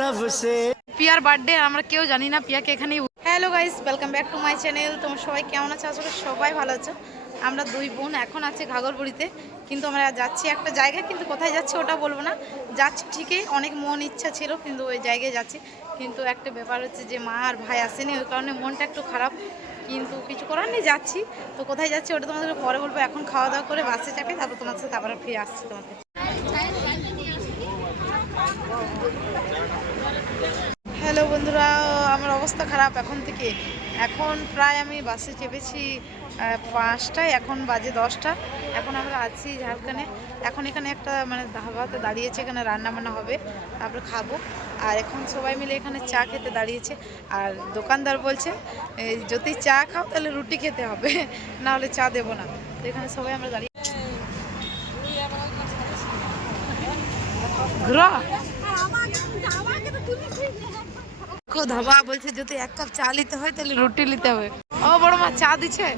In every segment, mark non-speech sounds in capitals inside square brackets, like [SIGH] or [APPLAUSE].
সবসে peer birthday আর আমরা কেউ জানি না পিয়াকে এখানে hello guys welcome back to my channel তোমার সবাই কেমন আছো? আসলে সবাই ভালো আছো। আমরা দুই বোন এখন আছে ঘাগরবুড়িতে কিন্তু আমরা যাচ্ছি একটা জায়গা কিন্তু কোথায় যাচ্ছি ওটা বলব না। যাচ্ছি ঠিকই অনেক মন ইচ্ছা ছিল কিন্তু ওই জায়গায় যাচ্ছি। কিন্তু একটা ব্যাপার হচ্ছে যে মা আর ভাই আসেনি ওই কারণে মনটা একটু খারাপ। কিন্তু কিছু করার নেই যাচ্ছি। তো কোথায় যাচ্ছি ওটা তোমাদের পরে বলব। এখন খাওয়া দাওয়া করে বাসে চাপে তারপর তোমার সাথে আবার ফিরে আসছি তোমাদের। হ্যালো বন্ধুরা, আমার অবস্থা খারাপ এখন থেকে। এখন প্রায় আমি বাসে চেপেছি পাঁচটায়, এখন বাজে দশটা। এখন আমরা আছি ঝাড়খানে এখন এখানে একটা মানে ধাবাতে দাঁড়িয়েছে, এখানে রান্না বান্না হবে, তারপরে খাব। আর এখন সবাই মিলে এখানে চা খেতে দাঁড়িয়েছে। আর দোকানদার বলছে যদি চা খাও তাহলে রুটি খেতে হবে, না হলে চা দেবো না। তো এখানে সবাই আমরা দাঁড়িয়ে ঘুরা কো ধাবা বলছে, যদি এক কাপ চা নিতে হয়, তাহলে রুটি নিতে হবে। ও, বড় মা, চা দিচ্ছে?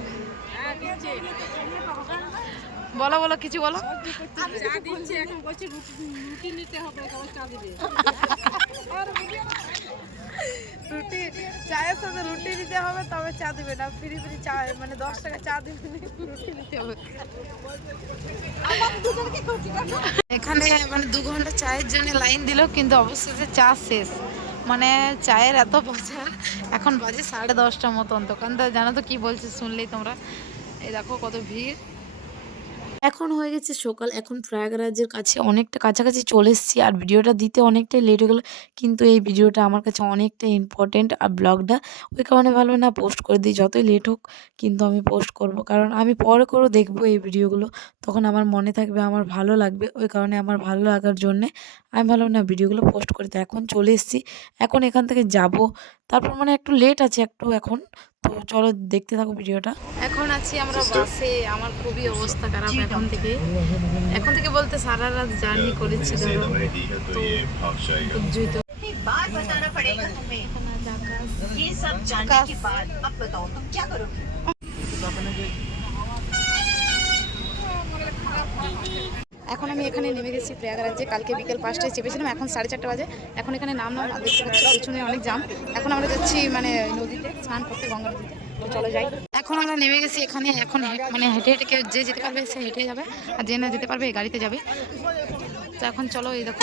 বলো বলো, কিছু বলো। রুটি, চায়ের সাথে রুটি নিতে হবে, তবে চা দিবে না। ফ্রি ফ্রি চা মানে দশ টাকা চা দিবে রুটি নিতে হবে। এখানে মানে দু ঘণ্টা চায়ের জন্য লাইন দিল, কিন্তু অবশেষে চা শেষ। মানে চায়ের এত বাজার এখন বাজে সাড়ে দশটার মতন। দোকানদার জানো তো কি বলছে, শুনলেই তোমরা। এই দেখো কত ভিড়। এখন হয়ে গেছে সকাল, এখন প্রয়াগরাজের কাছে অনেকটা কাছাকাছি চলে এসেছি আর ভিডিওটা দিতে অনেকটাই লেট হয়ে গেলো। কিন্তু এই ভিডিওটা আমার কাছে অনেকটা ইম্পর্টেন্ট আর ব্লগটা ওই কারণে ভালো না পোস্ট করে দিই, যতই লেট হোক কিন্তু আমি পোস্ট করব। কারণ আমি পরে করেও দেখব এই ভিডিওগুলো, তখন আমার মনে থাকবে আমার ভালো লাগবে, ওই কারণে আমার ভালো লাগার জন্যে আমি ভালো না ভিডিওগুলো পোস্ট করি এখন চলে এসেছি, এখন এখান থেকে যাব। তারপর মানে একটু লেট আছে, একটু এখন চলো দেখতে থাকো ভিডিওটা এখন আছি আমরা বাসে আমার খুবই অবস্থা খারাপ এখন থেকে এখন থেকে বলতে সারা রাত জার্নি করেছি ধরো তো বুঝছই তো एक बात बताना पड़ेगा तुम्हें ये सब जानने के बाद अब बताओ तुम क्या करोगे এখন আমি এখানে নেমে গেছি প্রয়াগরাজে। কালকে বিকেল পাঁচটায় চেপেছিলাম এখন সাড়ে চারটা বাজে। এখন এখানে নাম নাম দেখতে পাচ্ছি পেছনে অনেক জাম এখন আমরা যাচ্ছি মানে নদীতে স্নান করতে গঙ্গা নদীতে। তো চলো যাই। এখন আমরা নেমে গেছি এখানে এখন মানে হেঁটে হেঁটে কেউ যে যেতে পারবে সে হেঁটে যাবে। আর যে না যেতে পারবে এই গাড়িতে যাবে। তো এখন চলো এই দেখো।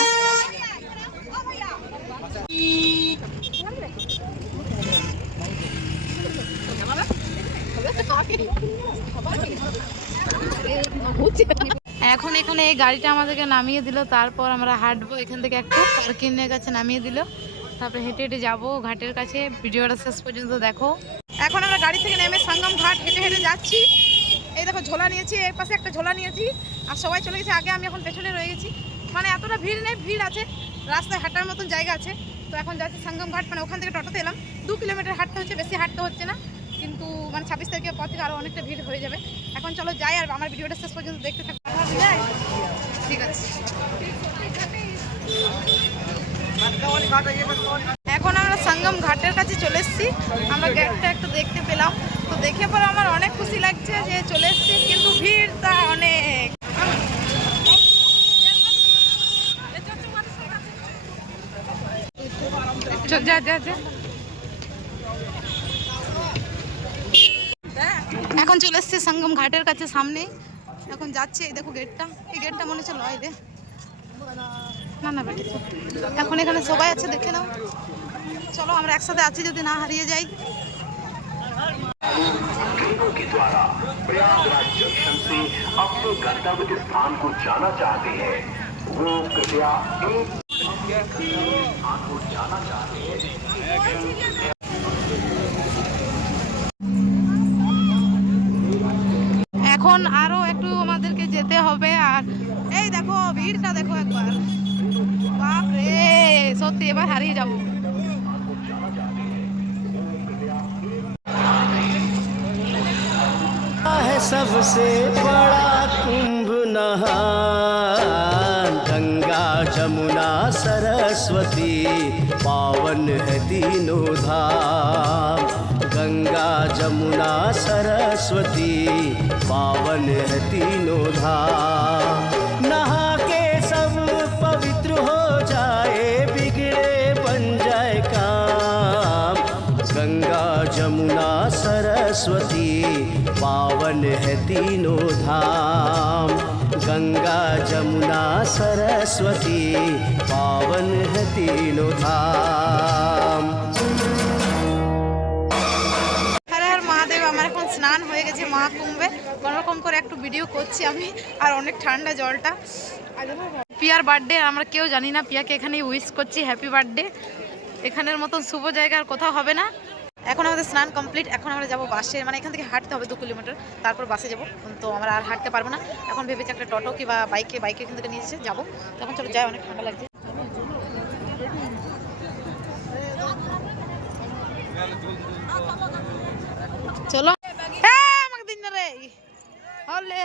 [LAUGHS] এখন এখানে এই গাড়িটা আমাদেরকে নামিয়ে দিল, তারপর আমরা হাঁটবো এখান থেকে একটু পার্কিংয়ের কাছে নামিয়ে দিল। তারপরে হেঁটে হেঁটে যাব ঘাটের কাছে, ভিডিওটা শেষ পর্যন্ত দেখো। এখন আমরা গাড়ি থেকে নেমে সঙ্গম ঘাট হেঁটে হেঁটে যাচ্ছি। এই দেখো ঝোলা নিয়েছি এর পাশে একটা ঝোলা নিয়েছি, আর সবাই চলে গেছে। আগে আমি এখন পেছনে রয়ে গেছি। মানে এতটা ভিড় নেই, ভিড় আছে। রাস্তায় হাঁটার মতন জায়গা আছে। তো এখন যাচ্ছি সঙ্গম ঘাট মানে ওখান থেকে টোটোতে এলাম। দু কিলোমিটার হাঁটতে হচ্ছে, বেশি হাঁটতে হচ্ছে না। কিন্তু মানে ছাব্বিশ তারিখের পর থেকে আরও অনেকটা ভিড় হয়ে যাবে। এখন চলো যাই, আর আমার ভিডিওটা শেষ পর্যন্ত দেখতে থাকো। যাই? ঠিক আছে এখন আমরা সঙ্গম ঘাটের কাছে চলে এসেছি। আমরা গেটটা একটু দেখতে পেলাম। তো দেখে পরে আমার অনেক খুশি লাগছে যে চলে এসেছি, কিন্তু ভিড় তা অনেক যা যা যা। এখন চলে এসছে সঙ্গম ঘাটের কাছে সামনে। এখন যাচ্ছে এই দেখো গেটটা এই গেটটা মনে হচ্ছে লয় রে না না বেটি এখন এখানে সবাই আছে দেখে নাও চলো আমরা একসাথে আছি যদি না হারিয়ে যাই के द्वारा प्रयागराज जंक्शन से अपने गंतव्य के स्थान को जाना चाहते हैं वो कृपया एक स्थान को जाना चाहते हैं এখন আরো এই দেখো ভিড়টা দেখো একবার বাপ রে সত্যি এবার হারিয়ে যাবো है सबसे बड़ा कुंभ नहान गंगा जमुना सरस्वती पावन है तीनों धाम गंगा जमुना सरस्वती पावन है तीनों धाम सरस्वती पावन है तीनों धाम गंगा जमुना सरस्वती पावन है तीनों धाम হ্যাঁ হ্যাঁ মহাদেব আমার এখন স্নান হয়ে গেছে মহাকুম্ভে কোনোরকম করে একটু ভিডিও করছি আমি আর অনেক ঠান্ডা জলটা পিয়ার বার্থডে আমরা কেউ জানি না পিয়াকে এখানেই উইশ করছি হ্যাপি বার্থডে এখানের মতন শুভ জায়গা আর কোথাও হবে না এখন আমাদের স্নান কমপ্লিট, এখন আমরা যাব বাসে মানে এখান থেকে হাঁটতে হবে দু কিলোমিটার, তারপর বাসে যাব। তো আমরা আর হাঁটতে পারব না। এখন ভেবেছি একটা টোটো কিংবা বাইকে বাইকে থেকে নিয়ে এসে যাব। তখন চলো যাই, অনেক ঠান্ডা লাগছে। চলো। হ্যাঁ আমাকে দিন রে। হলে।